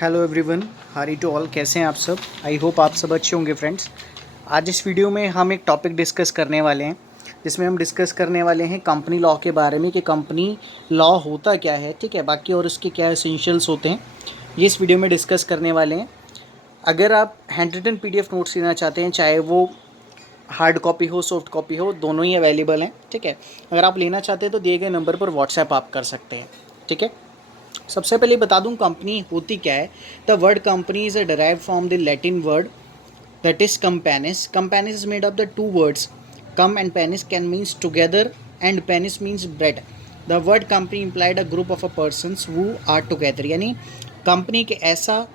Hello everyone, हारी to all. कैसे हैं आप सब? आई होप आप सब अच्छे होंगे फ्रेंड्स। आज इस वीडियो में हम एक टॉपिक डिस्कस करने वाले हैं, जिसमें हम डिस्कस करने वाले हैं कंपनी लॉ के बारे में कि कंपनी लॉ होता क्या है, ठीक है, बाकी और उसके क्या एसेंशियल्स होते हैं, ये इस वीडियो में डिस्कस करने वाले हैं। अगर आप हैंड रिटन PDF नोट्स लेना चाहते हैं, चाहे वो हार्ड कॉपी हो सॉफ्ट कॉपी हो, दोनों ही अवेलेबल हैं, ठीक है। अगर आप लेना चाहते हैं तो दिए गए नंबर पर व्हाट्सएप आप कर सकते हैं, ठीक है। सबसे पहले बता दूं कंपनी होती क्या है। The word company is a derive from the Latin word that is companis. Companis is made of the two words com and panis can means together and panis means bread. The word company implied a group of a persons who are together, यानी company के ऐसा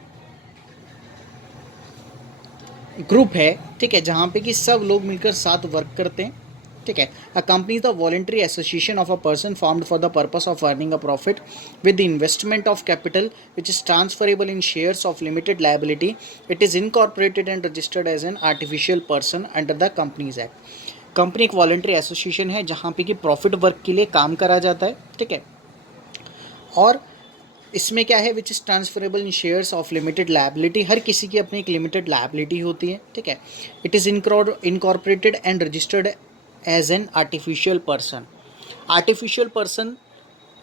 group है, ठीक है, जहाँ पे कि सब लोग मिलकर साथ वर्क करते हैं, ठीक है। A company is the voluntary association of a person formed for the purpose of earning a profit with the investment of capital which is transferable in shares of limited liability. It is incorporated and registered as an artificial person under the companies act. Company एक voluntary association है जहाँ पे कि profit work के लिए काम करा जाता है, ठीक है। और इसमें क्या है, which is transferable in shares of limited liability. हर किसी की अपनी एक लिमिटेड लायबिलिटी होती है, ठीक है। It is incorporated and registered as an artificial person. Artificial person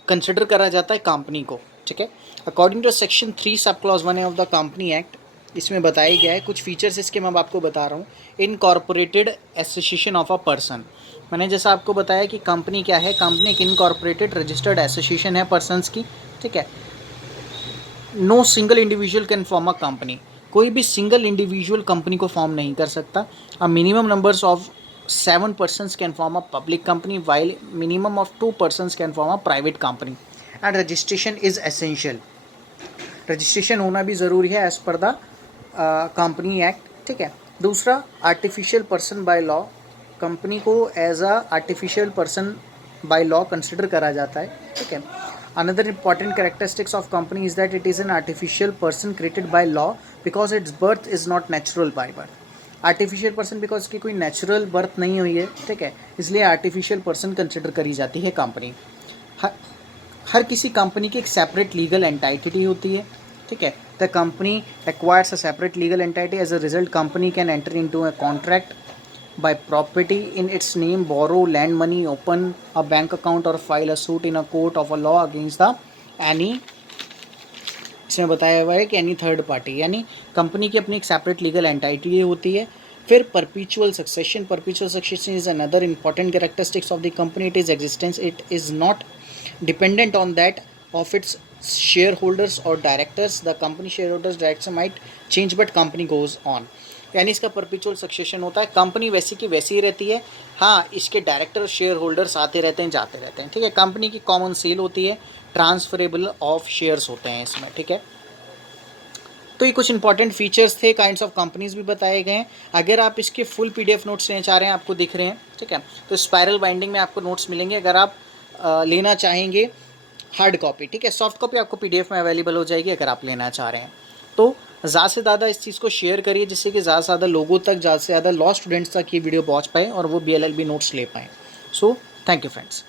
consider करा जाता है कंपनी को, ठीक है। According to section 3 sub clause 1 of the company act, इसमें बताया गया है कुछ फीचर्स, इसके मैं आपको बता रहा हूँ। Incorporated association of a person, मैंने जैसा आपको बताया कि कंपनी क्या है, कंपनी एक इनकॉर्पोरेटेड रजिस्टर्ड एसोसिएशन है पर्सनस की, ठीक है। No single individual can form a company, कोई भी सिंगल इंडिविजुअल कंपनी को फॉर्म नहीं कर सकता। A minimum numbers of 7 persons can form a public company while minimum of 2 persons can form a private company. And registration is essential, registration होना भी ज़रूरी है as per the company act, ठीक है। दूसरा, artificial person by law, company को as a artificial person by law consider करा जाता है, ठीक है। Another important characteristics of company is that it is an artificial person created by law because its birth is not natural by birth. Artificial person because उसकी कोई natural birth नहीं हुई है, ठीक है, इसलिए आर्टिफिशियल पर्सन कंसिडर करी जाती है कंपनी। हर किसी कंपनी की एक सेपरेट लीगल एंटाइटी होती है, ठीक है। The company acquires a separate legal entity, as a result company can enter into a contract by property in its name, borrow lend money, open a bank account or file a suit in a court of a law against the any, इसमें बताया हुआ है कि any third party, यानी company की अपनी एक separate legal entity होती है। फिर perpetual succession, perpetual succession is another important characteristics of the company. It is existence, it is not dependent on that of its shareholders or directors. The company shareholders directors might change but company goes on, यानी इसका perpetual succession होता है। Company वैसी की वैसी ही रहती है, हाँ, इसके डायरेक्टर शेयर होल्डर्स आते रहते हैं जाते रहते हैं, ठीक है। कंपनी की कॉमन सेल होती है, ट्रांसफरेबल ऑफ शेयर्स होते हैं इसमें, ठीक है। तो ये कुछ इंपॉर्टेंट फीचर्स थे, काइंड्स ऑफ कंपनीज भी बताए गए हैं। अगर आप इसके फुल PDF नोट्स लेना चाह रहे हैं, आपको दिख रहे हैं, ठीक है, तो स्पायरल बाइंडिंग में आपको नोट्स मिलेंगे। अगर आप लेना चाहेंगे हार्ड कॉपी, ठीक है, सॉफ्ट कॉपी आपको PDF में अवेलेबल हो जाएगी अगर आप लेना चाह रहे हैं। तो ज़्यादा से ज़्यादा इस चीज़ को शेयर करिए, जिससे कि ज़्यादा से ज़्यादा लोगों तक, ज़्यादा से ज़्यादा लॉ स्टूडेंट्स तक ये वीडियो पहुंच पाए और वो BLLB नोट्स ले पाएँ। So thank you friends.